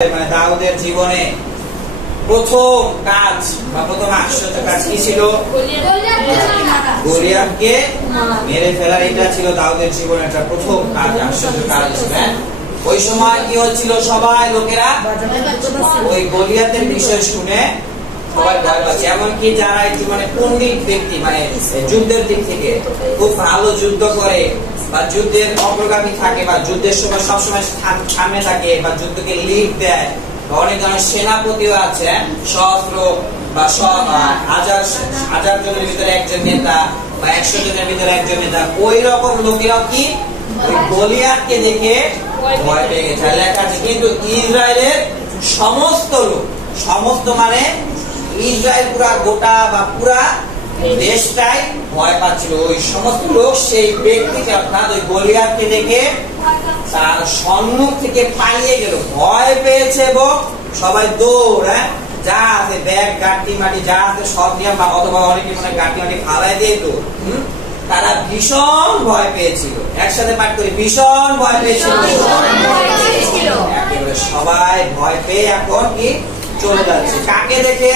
মানে দাউদের জীবনে প্রথম কাজ বা প্রথম আশ্চর্য কাজ কি ছিল? গলিয়াতকে মেরে ফেলার। এটা ছিল দাউদের জীবনে একটা প্রথম কাজ, আশ্চর্য কাজ ছিল। ওই সময় কি হচ্ছিল? সবাই লোকেরা ওই গলিয়াতের বিষয় শুনে সবাই ভয় পাচ্ছে। এমনকি যারা একটু মানে পণ্ডিত ব্যক্তি, মানে যুদ্ধের দিক থেকে খুব ভালো যুদ্ধ করে বা যুদ্ধের অগ্রগামী থাকে বা যুদ্ধের সময় সবসময় সামনে থাকে বা যুদ্ধকে লিড দেয়, অনেক ধরনের সেনাপতিও আছে, সহস্র বা হাজার জনের ভিতরে একজন নেতা বা 100 জনের ভিতরে একজন নেতা, ওই রকম লোকেরাও কি গলিয়াতকে দেখে ভয় পেয়ে গেছে। লেখা আছে কিন্তু ইসরায়েলের সমস্ত লোক, সমস্ত মানে ইসরায়েল পুরা গোটা বা পুরা দেশটাই ভয় পাচ্ছিল। ওই সমস্ত লোক সেই ব্যক্তিকে অর্থাৎ ওই গলিয়াতকে দেখে তার সম্মুখ থেকে পালিয়ে গেল, ভয় পেয়েছে এবং সবাই দৌড়, যা আছে ব্যাগ গাঁটি মাটি যা আছে সব নিয়ে বা অথবা অনেকে মনে গাঁটি মাটি ফালাই দিয়ে তো তারা ভীষণ ভয় পেয়েছিল। একসাথে পাঠ করি, ভীষণ ভয় পেয়েছিল। একেবারে সবাই ভয় পেয়ে এখন কি চলে যাচ্ছে। কাকে দেখে?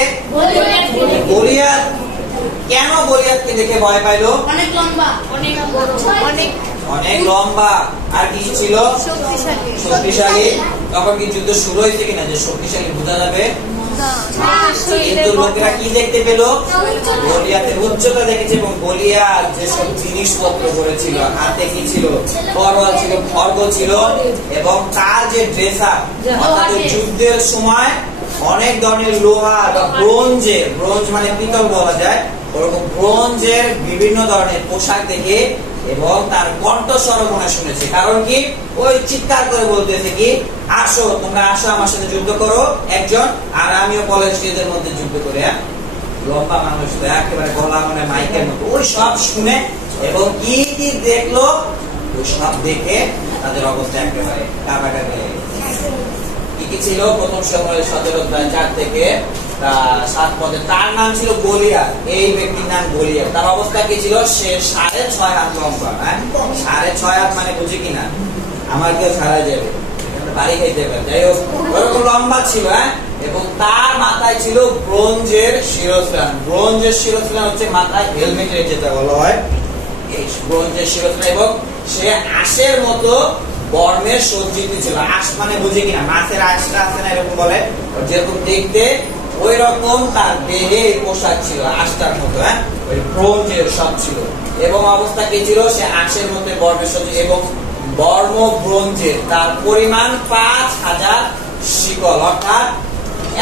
গলিয়াত। কেন গলিয়াতকে দেখে ভয় পাইলো? অনেক লম্বা, অনেক লম্বা, আর কি ছিল? শক্তিশালী। তখন কি যুদ্ধ শুরু হয়েছে কিনা যে শক্তিশালী বোঝা যাবে? কিন্তু লোকেরা কি দেখতে পেল? গলিয়াতের উচ্চতা দেখেছে এবং গলিয়াত যেসব জিনিসপত্র করেছিল, হাতে কি ছিল? তরোয়াল ছিল, খড়গ ছিল এবং তার যে ড্রেসার, অর্থাৎ যুদ্ধের সময় অনেক ধরনের লোহা বা ব্রোঞ্জের, ব্রোঞ্জ মানে পিতল বলা যায়, ওরকম ব্রোঞ্জের বিভিন্ন ধরনের পোশাক দেখে এবং তার কণ্ঠস্বর মনে শুনেছে। কারণ কি? ওই চিৎকার করে বলতেছে কি, আসো তোমরা, আসো আমার সাথে যুদ্ধ করো একজন, আর আমিও কলেজদের মধ্যে যুদ্ধ করে। লম্বা মানুষ তো একেবারে গলা মানে মাইকের মতো। ওই সব শুনে এবং কি কি দেখলো, ওই সব দেখে তাদের অবস্থা একেবারে কাঁপাকাঁপি হয়ে গেছে। কি কি ছিল? প্রথম সময় 17-4 থেকে 7 পদে তার নাম ছিল গলিয়াত। এই ব্যক্তির নাম গলিয়াত। তার অবস্থা কি ছিল? সে 6.5 হাত লম্বা। 6.5 হাত মানে বুঝি কিনা? আমার কেউ ছাড়া যাবে, বাড়ি খাইতে পারে। যাই হোক, ওরকম লম্বা ছিল। এবং তার মাথায় ছিল ব্রোঞ্জের শিরস্ত্রাণ। ব্রোঞ্জের শিরস্ত্রাণ হচ্ছে মাথায় হেলমেটের যেটা বলা হয়, এই ব্রোঞ্জের শিরস্ত্রাণ। এবং সে আঁশের মতো বর্ণের সজ্জিত ছিল। আঁশ মানে বুঝি কিনা? মাছের আঁশটা আছে না, এরকম বলে, যেরকম দেখতে ওই রকম তার দেহে পোশাক ছিল, আঁশটার মতো। ওই ব্রোঞ্জের সব ছিল। এবং অবস্থা কি ছিল? সে আঁশের মধ্যে বর্ণের সজ্জিত এবং বর্ম ব্রোঞ্জের। তার পরিমাণ 5000 শিকল, অর্থাৎ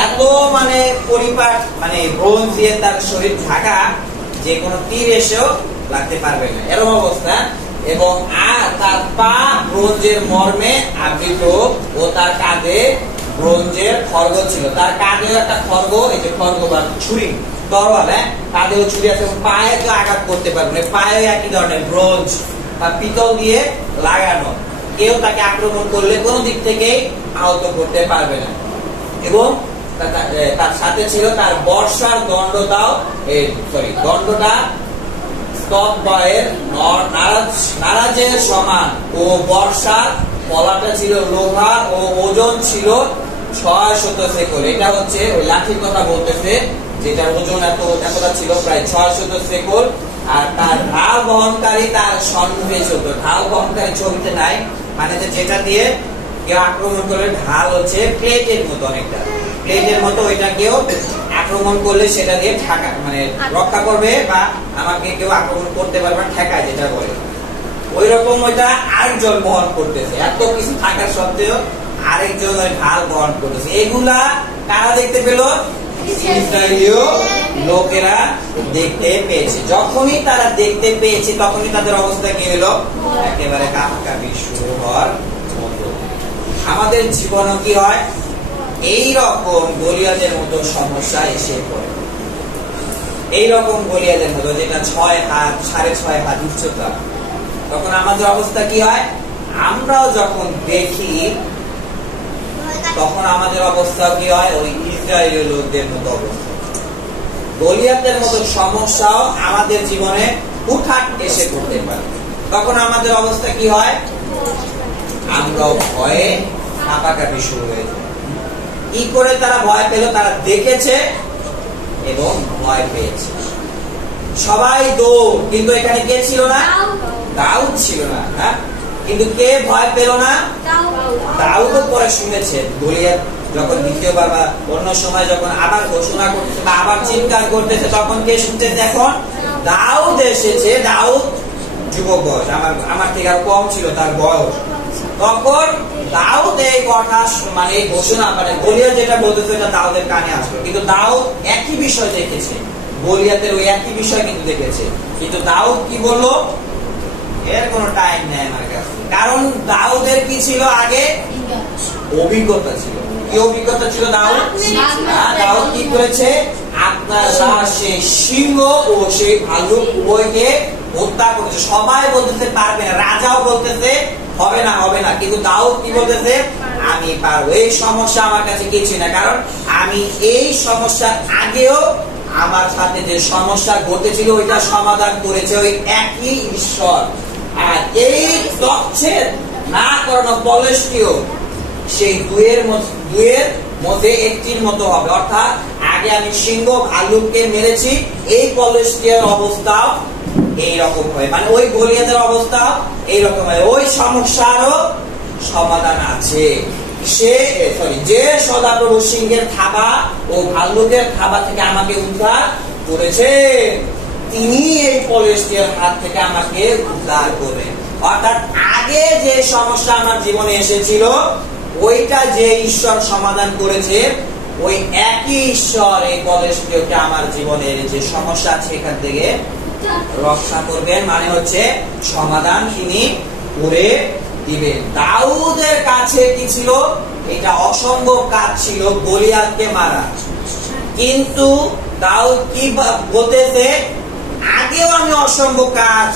এত মানে পরিপাট, মানে ব্রোঞ্জ দিয়ে তার শরীর ঢাকা, যে কোনো তীর এসেও লাগতে পারবে না, এরকম অবস্থা। এবং আর তার পা ব্রোঞ্জের মর্মে আবৃত ও তার কাঁধে ব্রোঞ্জের খড়গ ছিল। তার কাঁধেও একটা খড়গ, এই যে খড়গ বা ছুরি, তরোয়াল, কাঁধেও ছুরি আছে এবং পায়ে তো আঘাত করতে পারবে না। পায়ে একই ধরনের ব্রোঞ্জ বা পিতল দিয়ে লাগানো, কেউ তাকে আক্রমণ করলে কোনো দিক থেকেই আহত করতে পারবে না। এবং তার সাথে ছিল তার বর্ষার দণ্ডটাও, দণ্ডটা স্তবয়ের নারাজের সমান ও বর্ষার পলাটা ছিল লোহা ও ওজন ছিল 600 সেকল। এটা হচ্ছে ওই লাঠির কথা বলতেছে, যেটার ওজন এতটা ছিল, প্রায় 600 সেকল। আর তার ঢাল বহনকারী তার সম্মুখে চলত। ঢাল বহনকারী ছবিতে নাই, মানে যেটা দিয়ে কেউ আক্রমণ করলে ঢাল হচ্ছে প্লেটের মতো, অনেকটা প্লেটের মতো, ওইটা কেউ আক্রমণ করলে সেটা দিয়ে ঢাকা মানে রক্ষা করবে বা আমাকে কেউ আক্রমণ করতে পারবে, ঠেকায় যেটা বলে, ওই রকম ওইটা আরেকজন বহন করতেছে। এত কিছু থাকার সত্ত্বেও আরেকজন ওই ঢাল বহন করতেছে। এগুলা কারা দেখতে পেল? ইসরায়েলীয় লোকেরা দেখতে পেয়েছে। যখনই তারা দেখতে পেয়েছে তখনই তাদের অবস্থা কি হলো? একেবারে কাঁপাকাঁপি শুরু হওয়ার মতো। আমাদের জীবনও কি হয়? এইরকম গলিয়াতের মতো সমস্যা এসে পড়ে। এইরকম গলিয়াতের মতো, যেটা 6 হাত 6.5 হাত উচ্চতা, তখন আমাদের অবস্থা কি হয়? আমরাও যখন দেখি তখন আমাদের অবস্থা কি হয়? ওই ইসরায়েলীয় লোকদের মতো অবস্থা। গলিয়াতের মতো সমস্যাও আমাদের জীবনে হুটহাট এসে পড়তে পারে। তখন আমাদের অবস্থা কি হয়? আমরাও ভয়ে কাঁপাকাঁপি শুরু হয়ে যায়। কি করে তারা ভয় পেল? তারা দেখেছে এবং ভয় পেয়েছে। সবাই দৌড়, কিন্তু এখানে কে ছিল না? দাউদ ছিল না। হ্যাঁ, কিন্তু কে ভয় পেল না? দাউদও পরে শুনেছে গলিয়াত যখন দ্বিতীয়বার বা অন্য সময় যখন আবার ঘোষণা করতেছে বা আবার চিৎকার করতেছে, তখন কে শুনতেছে? এখন দাউদ এসেছে। দাউদ যুবক বয়স, আমার থেকে আর কম ছিল তার বয়স। তখন দাউদ এই কথা মানে এই ঘোষণা মানে গলিয়াত যেটা বলতেছে এটা দাউদের কানে আসলো। কিন্তু দাউদ একই বিষয় দেখেছে, গলিয়াতের ওই একই বিষয় কিন্তু দেখেছে। কিন্তু দাউদ কি বললো? এর কোনো টাইম নেই আমার কাছে। কারণ দাউদের কি ছিল? আগে অভিজ্ঞতা ছিল। কি অভিজ্ঞতা ছিল দাউদ? দাউদ কি করেছে? আপনারা সেই সিংহ ও সেই ভালুক উভয়কে হত্যা করেছে। সবাই বলতেছে পারবে না, রাজাও বলতেছে হবে না হবে না, কিন্তু দাউদ কি বলতেছে? আমি পারবো। এই সমস্যা আমার কাছে কিছুই না, কারণ আমি এই সমস্যার আগেও আমার সাথে যে সমস্যা ঘটেছিল ওইটা সমাধান করেছে ওই একই ঈশ্বর। আর এই তথ্যের না করানো পলেষ্টীয় সেই দুয়ের মধ্যে একটির মতো হবে। অর্থাৎ আগে আমি সিংহ ভালুককে মেরেছি, এই পলেষ্টীয় অবস্থাও এইরকম হয়, মানে ওই গলিয়াতের অবস্থা এইরকম হয়। ওই সমস্যারও সমাধান আছে। যে সদাপ্রভু সিংহের থাবা ও ভাল্লুকের থাবা থেকে আমাকে উদ্ধার করেছে, তিনি এই পলেষ্টীয় হাত থেকে আমাকে উদ্ধার করবেন। অর্থাৎ আগে যে সমস্যা আমার জীবনে এসেছিল ওইটা যে ঈশ্বর সমাধান করেছে, ওই একই ঈশ্বর এই পলেষ্টীয়কে আমার জীবনের যে সমস্যা আছে এখান থেকে রক্ষা করবেন। মানে হচ্ছে সমাধান তিনি করে দিবেন। দাউদের কাছে কি ছিল? এটা অসম্ভব কাজ ছিল গলিয়াতকে মারা। কিন্তু দাউদ কি বলতেছে? আগেও আমি অসম্ভব কাজ,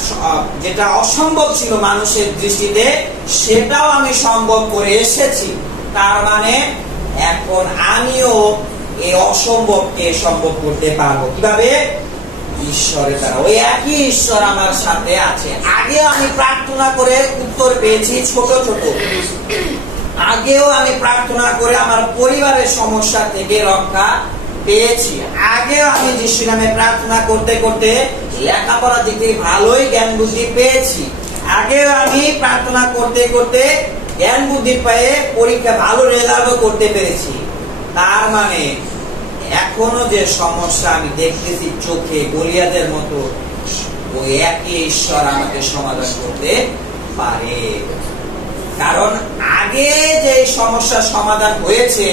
যেটা অসম্ভব ছিল মানুষের দৃষ্টিতে, সেটাও আমি সম্ভব করে এসেছি। তার মানে এখন আমিও এই অসম্ভবকে সম্ভব করতে পারবো। কিভাবে? ঈশ্বরের দ্বারা। ওই একই ঈশ্বর আমার সাথে আছে। আগে আমি প্রার্থনা করে উত্তর পেয়েছি ছোট ছোট, আগেও আমি প্রার্থনা করে আমার পরিবারের সমস্যা থেকে রক্ষা পেয়েছি। আগেও আমি যিশুর নামে প্রার্থনা করতে করতে লেখাপড়া দিকে ভালোই জ্ঞান বুদ্ধি পেয়েছি। আগেও আমি প্রার্থনা করতে করতে জ্ঞান বুদ্ধি পেয়ে পরীক্ষা ভালো রেজাল্টও করতে পেরেছি। তার মানে এখনো যে সমস্যা আমি দেখতেছি চোখে গলিয়াতের মতো, ওই একই ঈশ্বর আমাকে সমাধান করতে পারে। কারণ আগে যে সমস্যার সমাধান হয়েছে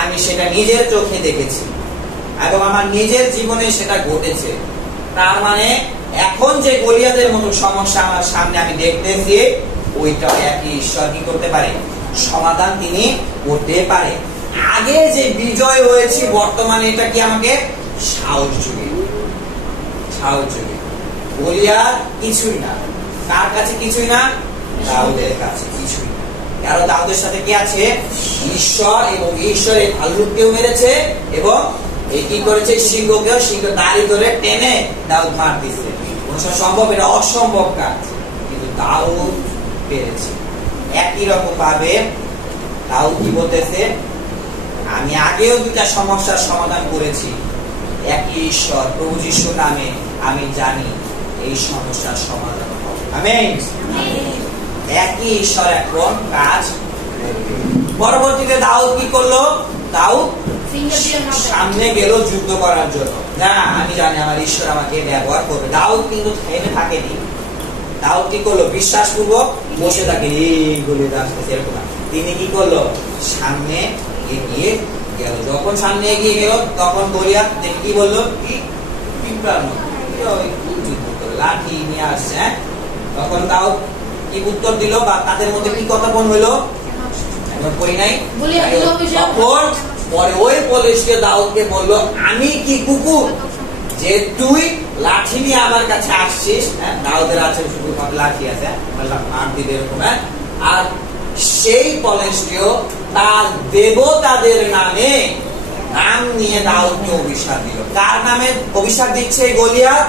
আমি সেটা নিজের চোখে দেখেছি এবং আমার নিজের জীবনে সেটা ঘটেছে। তার মানে এখন যে গলিয়াতের মতো সমস্যা আমার সামনে আমি দেখতেছি, ওইটা একই ঈশ্বর কি করতে পারে? সমাধান তিনি করতে পারে। আগে যে বিজয় হয়েছে বর্তমানে এটা কি আমাকে সাহস যোগে। গলিয়াত কিছুই না, কার কাছে কিছুই না? দাউদের কাছে কিছুই না। কারণ দাউদের সাথে কি আছে? ঈশ্বর, এবং ঈশ্বর এই ভাল্লুককেও মেরেছে এবং এই কি করেছে? সিংহকেও, সিংহ দাড়ি ধরে টেনে দাউদ মার দিচ্ছে। কোন সম্ভব? এটা অসম্ভব কাজ, কিন্তু দাউদ পেরেছে। একই রকম ভাবে দাউদ কি বলতেছে? আমি আগেও দুটা সমস্যার সমাধান করেছি, একই ঈশ্বর প্রভু যিশুর নামে আমি জানি এই সমস্যার সমাধান হবে। আমেন। একই ঈশ্বর এখন কাজ। পরবর্তীতে দাউদ কি করলো? দাউদ সামনে গেল যুদ্ধ করার জন্য। না, আমি জানি আমার ঈশ্বর আমাকে ব্যবহার করবে। দাউদ কিন্তু থেমে থাকেনি। দাউদ কি করলো? বিশ্বাসপূর্বক বসে থাকে, এইগুলি আসতেছে এরকম। তিনি কি করলো? সামনে এগিয়ে গেল। যখন সামনে এগিয়ে গেল তখন গলিয়াত কি বললো? কি পিঁপড়ার মতো লাঠি নিয়ে আসছে। তখন দাউদ কি উত্তর দিল, বা তাদের মধ্যে কি কথাপন হইলো এখন পড়ি নাই। তখন পরে ওই পলেষ্টীয় দাউদকে বললো, আমি কি কুকুর যে তুই লাঠি নিয়ে আমার কাছে আসছিস? দাউদের আছে শুধু লাঠি আছে, মার দিবে এরকম। আর সেই পলেষ্টীয় তার দেবতাদের নামে নাম নিয়ে দাউদকে অভিশাপ দিল। কার নামে অভিশাপ দিচ্ছে গলিয়াত?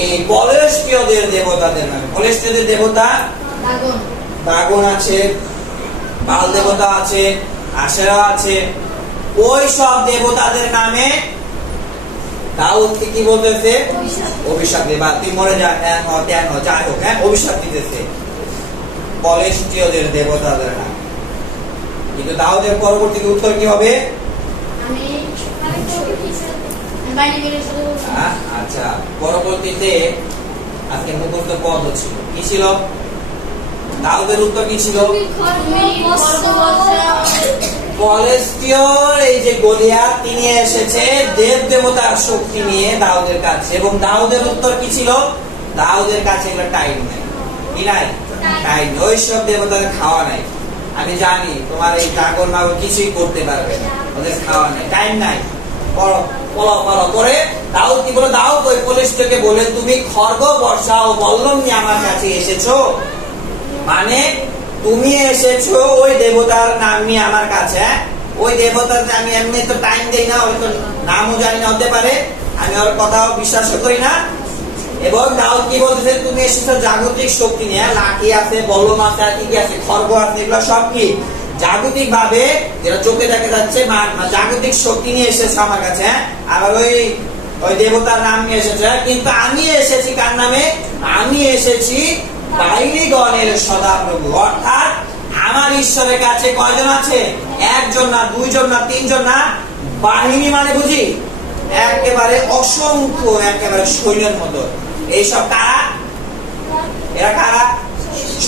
এই পলেষ্টীয়দের দেবতাদের নামে। পলেষ্টীয়দের দেবতা দাগন আছে, বাল দেবতা আছে, আশেরা আছে, ওই সব দেবতাদের নামে দাউদকে কি বলতেছে? অভিশাপ দে, বা তুই মরে যা, যাই হোক, অভিশাপ দিতেছে ফলিস্তীয়দের দেবতাদের নাম। কিন্তু দাউদের পরবর্তী উত্তর কি হবে? আচ্ছা, পরবর্তীতে আজকে মুখস্থ পদ ছিল, কি ছিল? দাউদের উত্তর কি ছিল? ফলিস্তীয়র এই যে গলিয়াত, তিনি এসেছে দেব দেবতার শক্তি নিয়ে দাউদের কাছে, এবং দাউদের উত্তর কি ছিল? দাউদের কাছে এগুলো টাইম নাই, কি নাই? টাইম। ওই সব দেবতাদের খাওয়া নাই। আমি জানি তোমার এই জাগর মাগর কিছুই করতে পারবে না, ওদের খাওয়া নাই, টাইম নাই। পরে দাউদ কি বলে? দাউদ ওই ফলিস্তীয়কে বলে, তুমি খড়গ বর্ষা ও বল্লম নিয়ে আমার কাছে এসেছো, মানে তুমি এসেছো ওই দেবতার নাম নিয়ে আমার কাছে। ওই দেবতার আমি এমনি তো টাইম দেই না, ওই তো নামও জানি না, হতে পারে আমি ওর কথাও বিশ্বাস করি না। এবং দাউদ কি বলতেছে? তুমি এসেছো জাগতিক শক্তি নিয়ে, লাঠি আছে, বল্লম আছে, আর কি আছে, খড়গ আছে, এগুলো সব কি জাগতিক ভাবে যেটা চোখে দেখা যাচ্ছে, জাগতিক শক্তি নিয়ে এসেছে আমার কাছে। আবার ওই দেবতার নাম নিয়ে এসেছে। কিন্তু আমি এসেছি কার নামে? আমি এসেছি বাহিনীগণের সদাপ্রভু, অর্থাৎ আমার ঈশ্বরের কাছে কয়জন আছে? একজন না, দুইজন না, তিনজন না, বাহিনী মানে বুঝি একেবারে অসংখ্য, একেবারে সৈন্যের মতো। এইসব কারা? এরা কারা?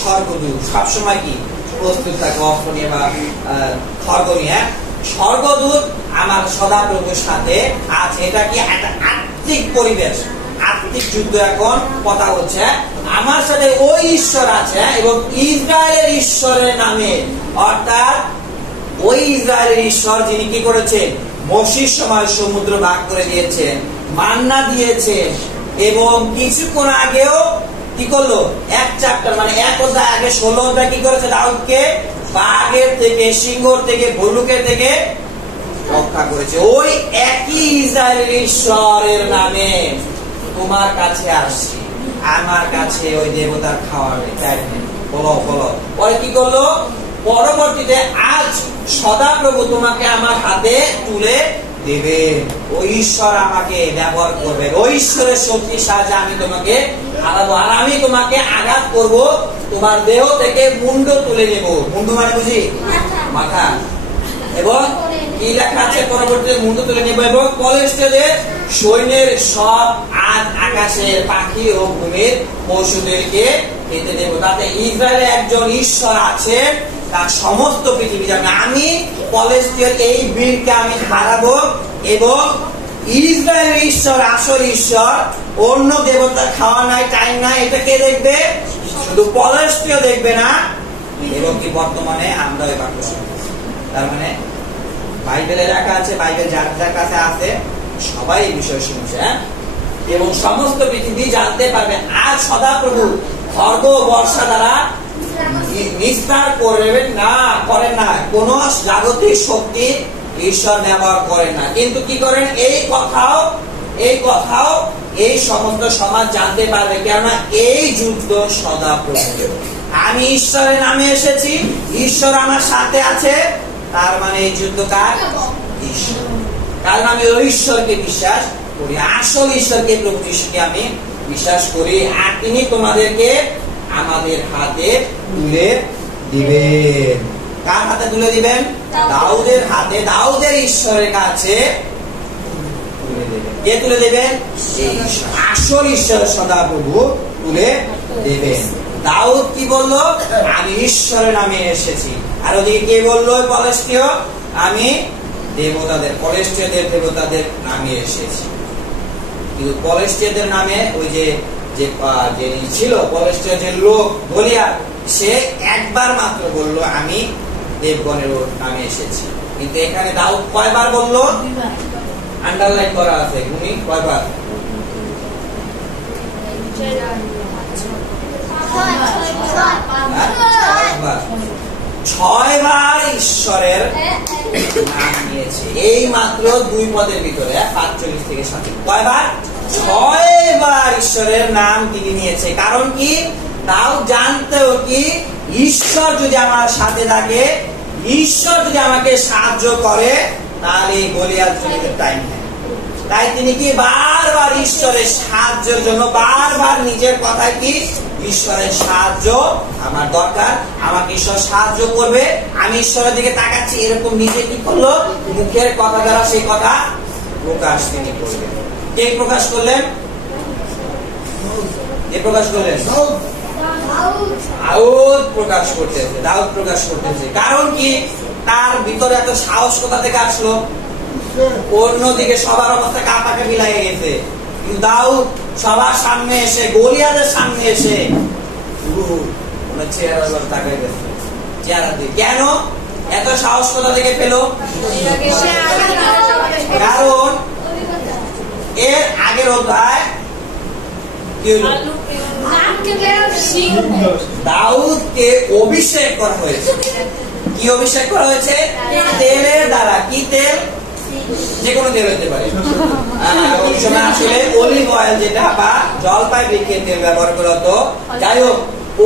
স্বর্গদূত। সবসময় কি প্রস্তুত থাকে অস্ত্র নিয়ে বা খড়গ নিয়ে। স্বর্গদূত আমার সদাপ্রভুর সাথে আছে। এটা কি একটা আত্মিক পরিবেশ, আত্মিক যুদ্ধ। এখন কথা হচ্ছে আমার সাথে ওই ঈশ্বর আছে, এবং ইসরায়েলের ঈশ্বরের নামে, অর্থাৎ ওই ইসরায়েলের ঈশ্বর যিনি কি করেছেন? মসির সময় সমুদ্র ভাগ করে দিয়েছেন, মান্না দিয়েছেন, এবং কিছুক্ষণ আগেও কি করলো? এক চ্যাপ্টার মানে এক অধ্যায় আগে 16 অধ্যায় কি করেছে? দাউদকে বাঘের থেকে, সিংহর থেকে, ভল্লুকের থেকে রক্ষা করেছে। ওই একই ইসরায়েলের ঈশ্বরের নামে তোমার কাছে আসছি, আমার কাছে ওই দেবতার খাওয়ার চাইবেন। বলো বলো। পরে কি করলো? পরবর্তীতে আজ সদাপ্রভু তোমাকে আমার হাতে তুলে দেবে, ওই ঈশ্বর আমাকে ব্যবহার করবে, ওই ঈশ্বরের শক্তির সাহায্যে আমি তোমাকে হারাবো, আর আমি তোমাকে আঘাত করব, তোমার দেহ থেকে মুন্ড তুলে নেব। মুন্ড মানে বুঝি মাথা। এবং কি লেখা আছে পরবর্তীতে? মুন্ড তুলে নেব, এবং ফলিস্তীয়দের সৈন্যের সব আজ আকাশের পাখি ও ভূমির পশুদেরকে খেতে দেব। তাতে ইসরায়েলে একজন ঈশ্বর আছেন, তার সমস্ত পৃথিবী জানে। আমি ফলিস্তীয়র এই বীরকে আমি হারাবো, এবং ইসরায়েলের ঈশ্বর আসল ঈশ্বর, অন্য দেবতা খাওয়া নাই, টাইম নাই। এটা কে দেখবে? শুধু ফলিস্তীয় দেখবে না, এবং কি বর্তমানে আমরা ওই বাক্য শুনতেছি। তার মানে বাইবেলে লেখা আছে, বাইবেল যার যার কাছে আছে সবাই এই বিষয় শুনছে, এবং সমস্ত পৃথিবী জানতে পারবে আজ সদাপ্রভু খড়গ বর্ষা দ্বারা নিস্তার করবেন না, করেন না, কোন জাগতিক শক্তি ঈশ্বর ব্যবহার করেন না। কিন্তু কি করেন? এই কথাও এই সমস্ত সমাজ জানতে পারবে, কেননা এই যুদ্ধ সদাপ্রভু। আমি ঈশ্বরের নামে এসেছি, ঈশ্বর আমার সাথে আছে, তার মানে এই যুদ্ধ কার? ঈশ্বর। কারণ আমি ওই ঈশ্বরকে বিশ্বাস করি, আসল ঈশ্বরকে, প্রভু যিশুকে আমি বিশ্বাস করি, আর তিনি তোমাদেরকে আমাদের হাতে তুলে দিবেন। কার হাতে তুলে দিবেন? দাউদের হাতে, দাউদের ঈশ্বরের কাছে তুলে দিবেন। কে তুলে দেবেন? আসল ঈশ্বর সদাপ্রভু তুলে দেবেন। দাউদ কি বললো? আমি ঈশ্বরের নামে এসেছি। আর ওদিকে কে বললো? ফলিস্তীয়, আমি দেবতাদের, ফলিস্তীয়দের দেবতাদের নামে এসেছি। কিন্তু ফলিস্তীয়দের নামে ওই যে ছিল ফলিস্তীয় যে লোক গলিয়াত, সে একবার মাত্র বললো আমি দেবগণের নামে এসেছি। কিন্তু এখানে দাউদ কয়বার বললো? আন্ডারলাইন করা আছে, উনি কয়বার? 6 বার ঈশ্বরের নাম নিয়েছে, এই মাত্র 2 পদের ভিতরে 45 থেকে 60। কয়বার? 6 বার ঈশ্বরের নাম তিনি নিয়েছে। কারণ কি? তাও জানতেও কি ঈশ্বর যদি আমার সাথে থাকে, ঈশ্বর যদি আমাকে সাহায্য করে, তাহলে গলিয়াত যদি টাইম নেয়। তাই তিনি কি বারবার ঈশ্বরের সাহায্যের জন্য বারবার নিজের কথায় কি ঈশ্বরের সাহায্য আমার দরকার, আমাকে ঈশ্বর সাহায্য করবে, আমি ঈশ্বরের দিকে তাকাচ্ছি, এরকম নিজে কি করলো মুখের কথা দ্বারা সেই কথা প্রকাশ তিনি করলেন। কে প্রকাশ করলেন? কে প্রকাশ করলেন? দাউদ প্রকাশ করতেছে। দাউদ প্রকাশ করতেছে। কারণ কি? তার ভিতরে এত সাহস কোথা থেকে আসলো? অন্যদিকে সবার অবস্থা কাঁপাকাঁপি লাগে গেছে, কিন্তু দাউদ সবার সামনে এসে, গলিয়াতের সামনে এসে চেহারা তাকাই গেছে, চেহারা দিয়ে। কেন এত সাহস কোথা থেকে পেল? কারণ এর আগের অধ্যায় কি হলো? দাউদকে অভিষেক করা হয়েছে। কি অভিষেক করা হয়েছে? তেলের দ্বারা। কি তেল? যে কোনো তেল হতে পারে। ওই সময় আসলে অলিভ অয়েল যেটা বা জলপাই বৃক্ষের তেল ব্যবহার করা হতো। যাই হোক,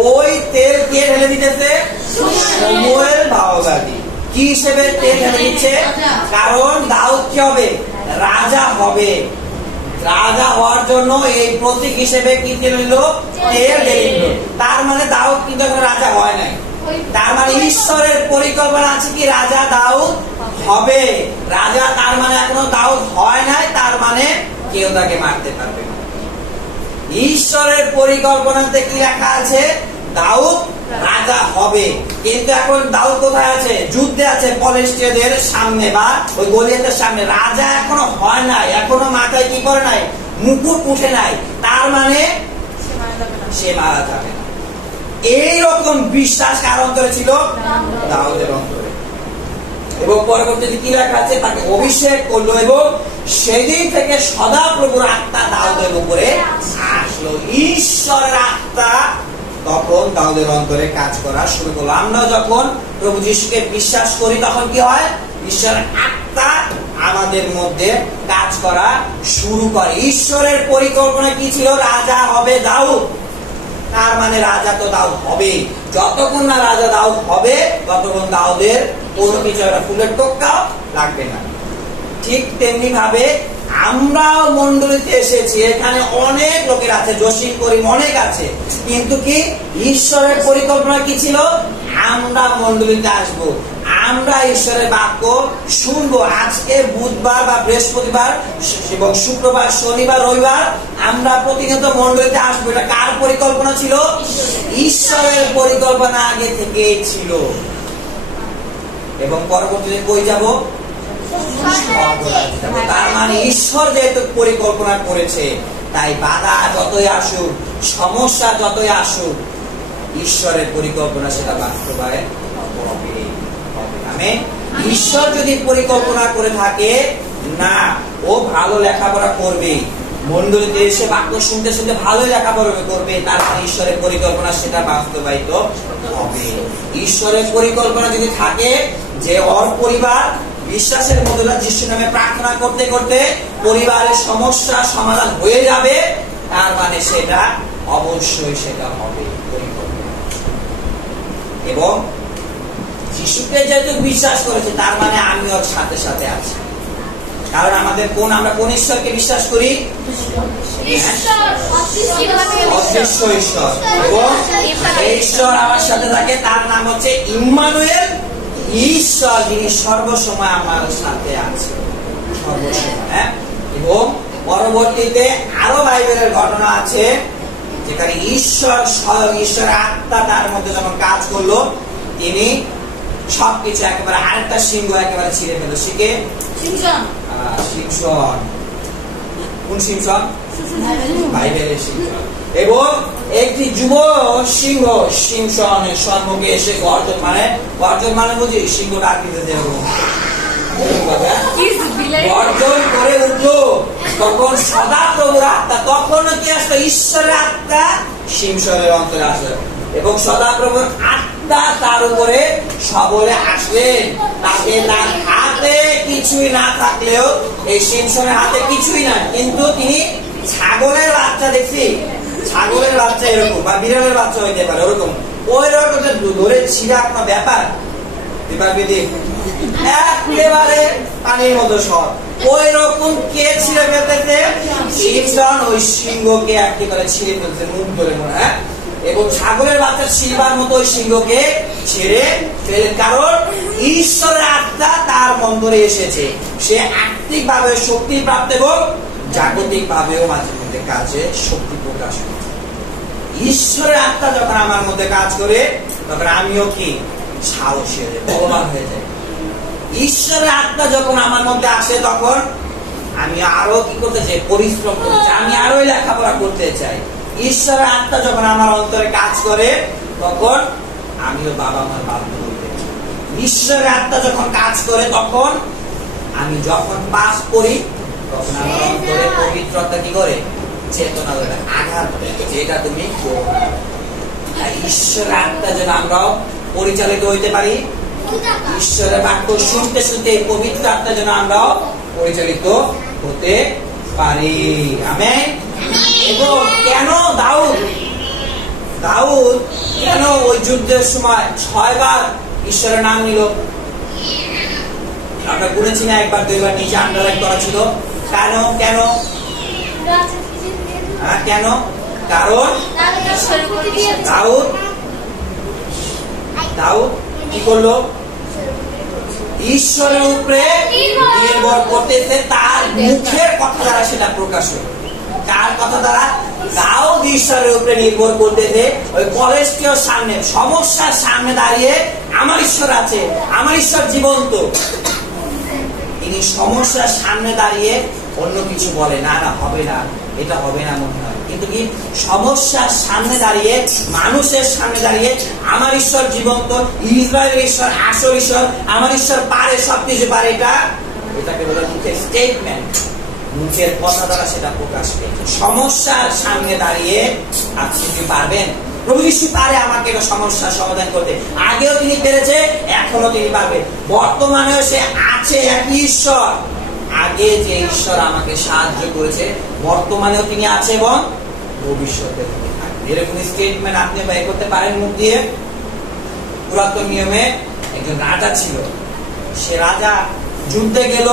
ওই তেল কে ঢেলে দিতেছে? শমূয়েল বাওয়াবাদী। কি হিসেবে তেল ঢেলে দিচ্ছে? কারণ দাউদ কি হবে? রাজা হবে। রাজা হওয়ার জন্য এই প্রতীক হিসেবে কি তেল নিল? তেল ঢেলে দিল। তার মানে দাউদ কিন্তু এখন রাজা হয় নাই। তার মানে ঈশ্বরের পরিকল্পনা আছে কি রাজা দাউদ হবে। রাজা তার মানে এখনো দাউদ হয় নাই, তার মানে কেউ তাকে মারতে পারবে না। ঈশ্বরের পরিকল্পনাতে কি লেখা আছে? দাউদ রাজা হবে। কিন্তু এখন দাউদ কোথায় আছে? যুদ্ধে আছে ফিলিস্তিয়দের সামনে বা ওই গলিয়াতের সামনে। রাজা এখনো হয় নাই, এখনো মাথায় কি করে নাই? মুকুট উঠে নাই। তার মানে সে মারা যাবে না। এইরকম বিশ্বাস কার অন্তরে ছিল? দাউদের অন্তরে। এবং পরবর্তীতে কি লেখা আছে? তাকে অভিষেক করলো এবং সেদিন থেকে সদাপ্রভুর আত্মা দাউদের উপরে আসলো। ঈশ্বরের আত্মা তখন দাউদের অন্তরে কাজ করা শুরু করলো। আমরা যখন প্রভু যিশুকে বিশ্বাস করি তখন কি হয়? ঈশ্বরের আত্মা আমাদের মধ্যে কাজ করা শুরু করে। ঈশ্বরের পরিকল্পনা কি ছিল? রাজা হবে দাউদ। তার মানে রাজা তো দাউদ হবে। যতক্ষণ না রাজা দাউদ হবে ততক্ষণ দাউদের কোনো কিছু একটা ফুলের টোক্কাও লাগবে না। ঠিক তেমনি ভাবে আমরাও মন্ডলীতে এসেছি, এখানে অনেক লোকের আছে, জসিম করিম অনেক আছে, কিন্তু কি ঈশ্বরের পরিকল্পনা কি ছিল? আমরা মন্ডলীতে আসবো, আমরা ঈশ্বরের বাক্য শুনবো। আজকে বুধবার বা বৃহস্পতিবার এবং শুক্রবার, শনিবার, রবিবার আমরা প্রতিনিয়ত মন্ডলীতে আসবো। এটা কার পরিকল্পনা ছিল? ঈশ্বরের পরিকল্পনা আগে থেকেই ছিল। এবং পরবর্তীতে কই যাব? তার মানে ঈশ্বর যেহেতু পরিকল্পনা করেছে, তাই বাধা যতই আসুক, সমস্যা যতই আসুক, ঈশ্বরের পরিকল্পনা সেটা বাস্তবায়ন হবে। আমেন। ঈশ্বর যদি পরিকল্পনা করে থাকে না, ও ভালো লেখাপড়া করবে, মন্ডলীতে এসে বাক্য শুনতে শুনতে ভালোই লেখাপড়া করবে, তার মানে ঈশ্বরের পরিকল্পনা সেটা বাস্তবায়িত হবে। ঈশ্বরের পরিকল্পনা যদি থাকে যে ওর পরিবার বিশ্বাসের মধ্যে যিশু নামে প্রার্থনা করতে করতে পরিবারের সমস্যা সমাধান হয়ে যাবে, তার মানে সেটা অবশ্যই সেটা হবে পরিকল্পনা। এবং যিশুকে যেহেতু বিশ্বাস করেছে, তার মানে আমি ওর সাথে সাথে আছি। কারণ আমাদের আমরা কোন ঈশ্বরকে বিশ্বাস করি? অদৃশ্য ঈশ্বর। এবং এই ঈশ্বর আমার সাথে থাকে, তার নাম হচ্ছে ইম্মানুয়েল, ঈশ্বর যিনি সর্বসময় আমার সাথে আছে, সর্বসময়। এবং পরবর্তীতে আরো বাইবেলের ঘটনা আছে যেখানে ঈশ্বর স্বয়ং, ঈশ্বরের আত্মা তার মধ্যে যখন কাজ করলো, তিনি সবকিছু একেবারে আরেকটা সিংহ একেবারে ছিঁড়ে ফেলো। শিখে সিমসন। কোন সিমসন? বাইবেলের সিমসন। এবং একটি যুব সিংহ সিমসনের সম্মুখে এসে গর্জন মানে বুঝি সিংহ ডাক দিতে যেরকম গর্জন করে উঠলো। তখন সদাপ্রভুর আত্মা, তখন কি আসলো? ঈশ্বরের আত্মা সিমসনের অন্তরে আসলো এবং সদাপ্রভুর আত্মা তার উপরে সবলে আসলেন। তাকে তার হাতে কিছুই না থাকলেও, এই সিমসনের হাতে কিছুই না, কিন্তু তিনি ছাগলের বাচ্চা, দেখছি ছাগলের বাচ্চা এরকম বা বিড়ালের বাচ্চা হইতে পারে ওরকম, ওই রকম ধরে ছিঁড়া কোনো ব্যাপার একেবারে পানির মতো সব। ওই রকম কে ছিঁড়ে ফেলতেছে? সিংহন ওই সিংহকে একেবারে ছিঁড়ে ফেলতেছে মুখ ধরে মনে হয়, এবং ছাগলের বাচ্চা ছিঁড়বার মতো ওই সিংহকে ছেড়ে ফেলে, কারণ ঈশ্বরের আত্মা তার অন্তরে এসেছে। সে আত্মিক ভাবে শক্তি প্রাপ্ত এবং জাগতিক ভাবেও মাঝে মধ্যে কাজে শক্তি প্রকাশ করে। ঈশ্বরের আত্মা যখন আমার মধ্যে কাজ করে তখন আমিও কি সাহসী হয়ে যাই, বলবান হয়ে যাই। ঈশ্বরের আত্মা যখন আমার মধ্যে আসে তখন আমি আরো কি করতে চাই? পরিশ্রম করতে চাই, আমি আরো লেখাপড়া করতে চাই। ঈশ্বরের আত্মা যখন আমার অন্তরে কাজ করে তখন আমিও বাবা মার বাধ্য হতে চাই। ঈশ্বরের আত্মা যখন কাজ করে তখন আমি যখন পাস করি তখন আমার অন্তরে পবিত্রতা কি করে? চেতনা করে আঘাত দেয় যে এটা তুমি করো না। ঈশ্বরের আত্মা যেন আমরাও পরিচালিত হইতে পারি, ঈশ্বরের বাক্য শুনতে শুনতে পবিত্র আত্মা যেন আমরাও পরিচালিত হতে পারি। আমেন। এবং কেন দাউদ কেন ওই যুদ্ধের সময় 6 বার ঈশ্বরের নাম নিল? আমরা গুনেছি না, একবার দুইবার নিচে আন্ডারলাইন করা ছিল। কেন কেন কেন? কারণ দাউদ কি করলো? ঈশ্বরের উপরে নির্ভর করতেছে, তার মুখের কথা দ্বারা সেটা প্রকাশ হলো। কার কথা দ্বারা? দাউদ ঈশ্বরের উপরে নির্ভর করতেছে। ওই কলেজটির সামনে, সমস্যার সামনে দাঁড়িয়ে আমার ঈশ্বর আছে, আমার ঈশ্বর জীবন্ত। তিনি সমস্যার সামনে দাঁড়িয়ে অন্য কিছু বলে না, না হবে না, এটা হবে না মনে হয়, কিন্তু কি সমস্যার সামনে দাঁড়িয়ে, মানুষের সামনে দাঁড়িয়ে আমার ঈশ্বর জীবন্ত, ইসরায়েলের ঈশ্বর আসল ঈশ্বর, আমার ঈশ্বর পারে, সবকিছু পারে, এটাকে বলে মুখের স্টেটমেন্ট, মুখের কথা দ্বারা সেটা প্রকাশ পেয়েছে। সমস্যার সামনে দাঁড়িয়ে আপনি কি পারবেন? প্রভু যিশু পারে আমাকে একটা সমস্যার সমাধান করতে। আগেও তিনি পেরেছে, এখনো তিনি পারবে, বর্তমানেও সে আছে একই ঈশ্বর। আগে যে ঈশ্বর আমাকে সাহায্য করেছে বর্তমানেও তিনি আছে এবং ভবিষ্যতে তিনি থাকবেন। এরকম স্টেটমেন্ট আপনি ব্যয় করতে পারেন মুখ দিয়ে। পুরাতন নিয়মে একজন রাজা ছিল, সে রাজা যুদ্ধে গেল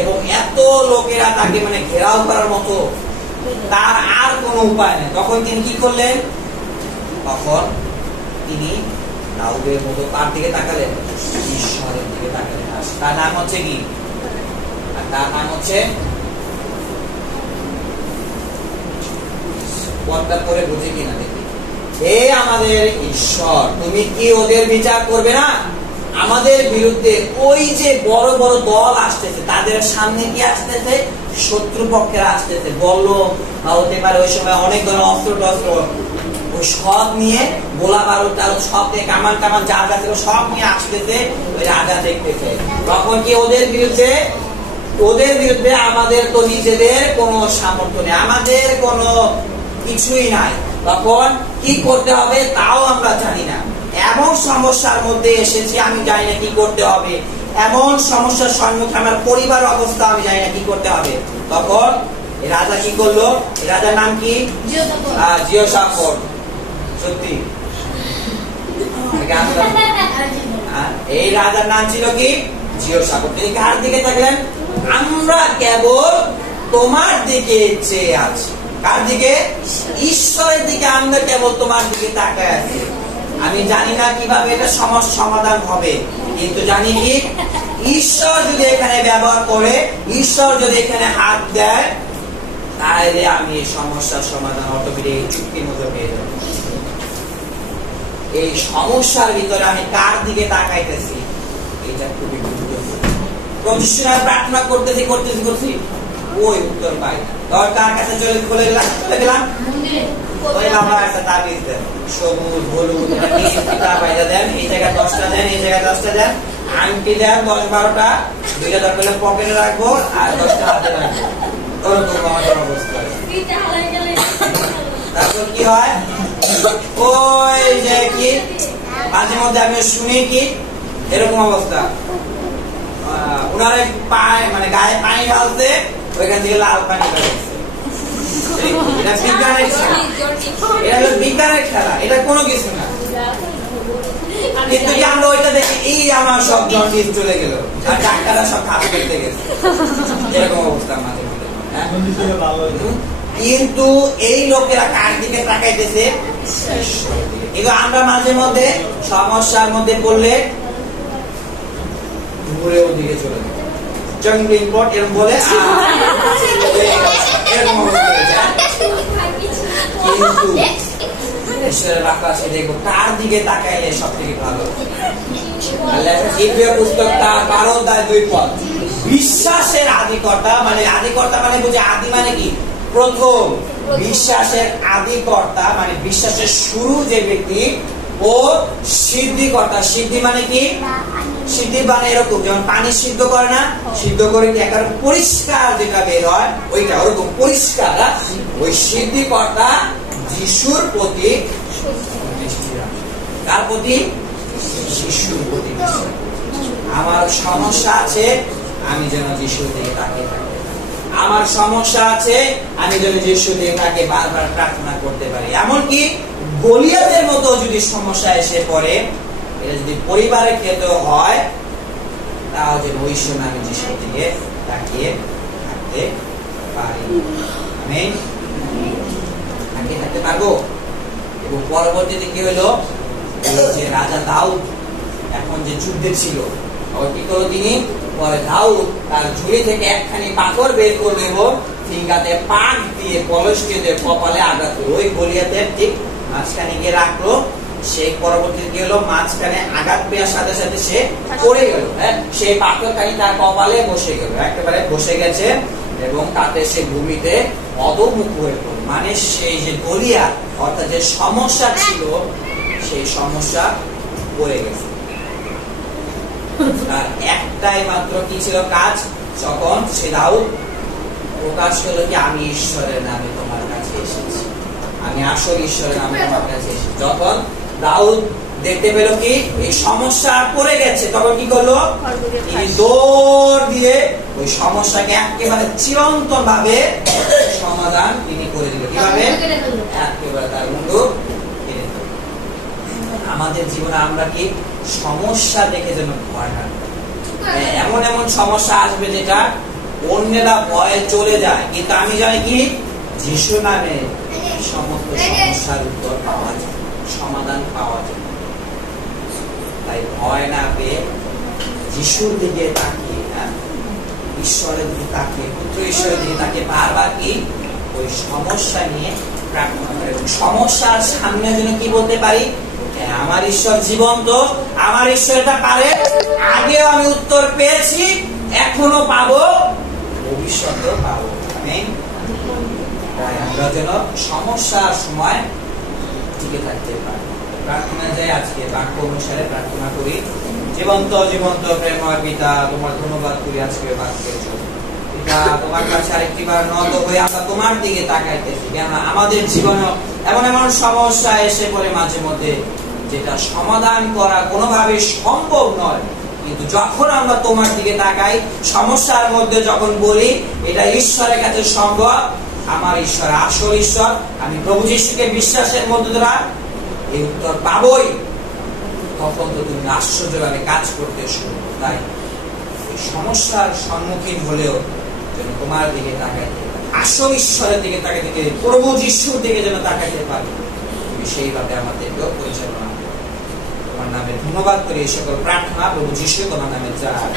এবং এত লোকেরা তাকে ঘেরাও করার মতো, তার আর কোনো উপায় নেই। তখন তিনি কি করলেন? তখন তিনি দাউদের মতো তার দিকে তাকালেন, ঈশ্বরের দিকে তাকালেন। তার নাম হচ্ছে কি? তার নাম হচ্ছে, পর্দা করে বুঝে কিনা দেখি, হে আমাদের ঈশ্বর, তুমি কি ওদের বিচার করবে না? আমাদের বিরুদ্ধে ওই যে বড় বড় দল আসতেছে, তাদের সামনে কি আসতেছে? শত্রুপক্ষেরা আসতেছে, বলল হতে পারে ওই সময় অনেক ধরনের অস্ত্র টস্ত্র, ওই সব নিয়ে গোলা বারুদ টারুদ সব নিয়ে, কামান টামান যা যা ছিল সব নিয়ে আসতেছে ওই রাজা দেখতেছে। তখন কি ওদের বিরুদ্ধে আমাদের তো নিজেদের কোনো সামর্থ্য নেই, আমাদের কোনো কিছুই নাই, তখন কি করতে হবে তাও আমরা জানি না। এমন সমস্যার মধ্যে এসেছি, আমি জানি না কি করতে হবে, এমন সমস্যার সম্মুখে আমার পরিবার অবস্থা, আমি জানি না কি করতে হবে। তখন রাজা কি করলো? রাজার নাম কি? জিওশাফাত। সত্যি এই রাজার নাম ছিল কি? জিওশাফাত। তিনি কার দিকে থাকলেন? আমরা কেবল তোমার দিকে চেয়ে আছি। কার দিকে? ঈশ্বরের দিকে। আমরা কেবল তোমার দিকে তাকায় আছি। আমি জানি না কিভাবে এটা সমস্যা সমাধান হবে, কিন্তু জানি কি ঈশ্বর যদি এখানে ব্যবহার করে, ঈশ্বর যদি এখানে হাত দেয়, তাহলে আমি এই সমস্যার সমাধান অটোমেটিক এই চুক্তির মধ্যে পেয়ে যাব। এই সমস্যার ভিতরে আমি কার দিকে তাকাইতেছি, এটা খুবই গুরুত্বপূর্ণ। প্রার্থনা করতেছি ওই উত্তর পাই, দরকার কাছে চলে গেলাম ওই বাবা একটা তাবিজ দেন, সবুজ হলুদ দেন, এই জায়গায় 10টা দেন, এই জায়গায় 10টা দেন, আংটি দেন 10-12টা, 2টা দরকার পকেটে রাখবো আর 10টা হাতে রাখবো। ওরকম আমাদের অবস্থা। তারপর কি হয়? ওই যে কি মাঝে মধ্যে আমি শুনি কি এরকম অবস্থা, ওনারা পায় গায়ে পানি ঢালছে, ওইখান থেকে লাল পানি বেরোচ্ছে। এটা বিজ্ঞানের খেলা, এটা হলো বিজ্ঞানের খেলা, এটা কোনো কিছু না। কিন্তু কি আমরা ওইটা দেখি এই আমার সব জন্ডিস চলে গেল আর ডাক্তাররা সব কাজ করতে গেছে, এরকম অবস্থা আমাদের মধ্যে। কিন্তু এই লোকেরা কার দিকে তাকাইতেছে? কিন্তু আমরা মাঝে মধ্যে সমস্যার মধ্যে পড়লে ঘুরে ওদিকে চলে যাই, জঙ্গলি ইম্পোর্ট এরকম বলে এরকম অবস্থা হয়ে যায়। কিন্তু ঈশ্বরের বাক্য আছে, দেখবো কার দিকে তাকাইলে সব থেকে ভালো। পুস্তক তার 12 বিশ্বাসের আদিকর্তা, মানে আদিকর্তা মানে বুঝে আদি মানে কি প্রথম, বিশ্বাসের আদিকর্তা মানে বিশ্বাসের শুরু যে ব্যক্তি, ও সিদ্ধিকর্তা। সিদ্ধি মানে কি? সিদ্ধি মানে এরকম যেমন পানি সিদ্ধ করে না, সিদ্ধ করে কি একটা পরিষ্কার যেটা বের হয় ওইটা ওরকম পরিষ্কার। ওই সিদ্ধিকর্তা যিশুর প্রতি, কার প্রতি? যিশুর প্রতি। আমার সমস্যা আছে, আমি যেন যিশুর দিকে তাকিয়ে থাকি। আমার সমস্যা আছে, আমি যেন যিশুর দিকে তাকিয়ে বারবার প্রার্থনা করতে পারি। এমনকি গলিয়াতের মতো যদি সমস্যা এসে পড়ে, এটা যদি পরিবারের ক্ষেত্রে হয়, তাহলে যেন ওই সময় আমি যিশুর দিকে তাকিয়ে থাকতে পারি। আমিন। তাকিয়ে থাকতে পারবো। এবং পরবর্তীতে কি হলো, যে রাজা দাউদ এখন যে যুদ্ধে ছিল, কি করলো তিনি? পরে দাউদ তার ঝুড়ি থেকে একখানি পাথর বের করলো এবং ফিঙ্গাতে পাক দিয়ে পলসকে দিয়ে কপালে আঘাত করলো। ওই গলিয়াতের ঠিক মাঝখানে গিয়ে রাখলো। সেই পরবর্তীতে কি হলো, মাঝখানে আঘাত পেয়ার সাথে সাথে সে পড়ে গেল। হ্যাঁ, সেই পাথরখানি তার কপালে বসে গেল, একেবারে বসে গেছে এবং তাতে সে ভূমিতে অধোমুখ হয়ে পড়ল। মানে সেই যে গলিয়াত অর্থাৎ যে সমস্যা ছিল, সেই সমস্যা পড়ে গেছে। আর একটাই মাত্র কি ছিল কাজ, যখন সে দাউদ প্রকাশ করলো কি আমি ঈশ্বরের নামে তোমার কাছে এসেছি, আমি আসল ঈশ্বরের নামে তোমার কাছে এসেছি। যখন দাউদ দেখতে পেল কি এই সমস্যা পড়ে গেছে, তখন কি করলো? তিনি দৌড় দিয়ে ওই সমস্যাকে একেবারে চিরন্তন ভাবে সমাধান তিনি করে দিল। কিভাবে? একেবারে তার মুন্ডু। আমাদের জীবনে আমরা কি সমস্যা দেখে যেন ভয় না, এমন এমন সমস্যা আসবে যেটা অন্যরা ভয়ে চলে যায়, কিন্তু আমি জানি কি যিশু নামে সমস্ত সমস্যার উত্তর পাওয়া যায়, সমাধান পাওয়া যায়। তাই ভয় না পেয়ে যিশুর দিকে তাকিয়ে, ঈশ্বরের দিকে তাকিয়ে, পুত্র ঈশ্বরের দিকে তাকিয়ে বারবার কি ওই সমস্যা নিয়ে প্রার্থনা করে। সমস্যার সামনে যেন কি বলতে পারি, আমার ঈশ্বর জীবন্ত, আমার ঈশ্বর এটা পারে, আগেও আমি উত্তর পেয়েছি, এখনো পাবো, ভবিষ্যতেও পাবো। আমিন। তাই আমরা যেন সমস্যার সময় টিকে থাকতে পারি। প্রার্থনা যায়, আজকে বাক্য অনুসারে প্রার্থনা করি। জীবন্ত জীবন্ত প্রেমময় পিতা, তোমার ধন্যবাদ করি আজকে বাক্যের জন্য। পিতা, তোমার কাছে আরেকটিবার নত হয়ে আমরা তোমার দিকে তাকাইতেছি, কেন আমাদের জীবনে এমন এমন সমস্যা এসে পড়ে মাঝে মধ্যে যেটা সমাধান করা কোনোভাবে সম্ভব নয়, কিন্তু যখন আমরা তোমার দিকে তাকাই, সমস্যার মধ্যে যখন বলি এটা ঈশ্বরের কাছে সম্ভব, আমার ঈশ্বর আসল ঈশ্বর, আমি প্রভু যিশুকে বিশ্বাসের মধ্যে দ্বারা এই উত্তর পাবই, তখন তো তুমি আশ্চর্যভাবে কাজ করতে শুরু। তাই এই সমস্যার সম্মুখীন হলেও যেন তোমার দিকে তাকাইতে, আসল ঈশ্বরের দিকে তাকাইতে, প্রভু যিশুর দিকে যেন তাকাইতে পারি, তুমি সেইভাবে আমাদেরকেও পরিচালনা করো। তোমার নামে ধন্যবাদ করি এই সকল প্রার্থনা প্রভু যিশু তোমার নামে চাই।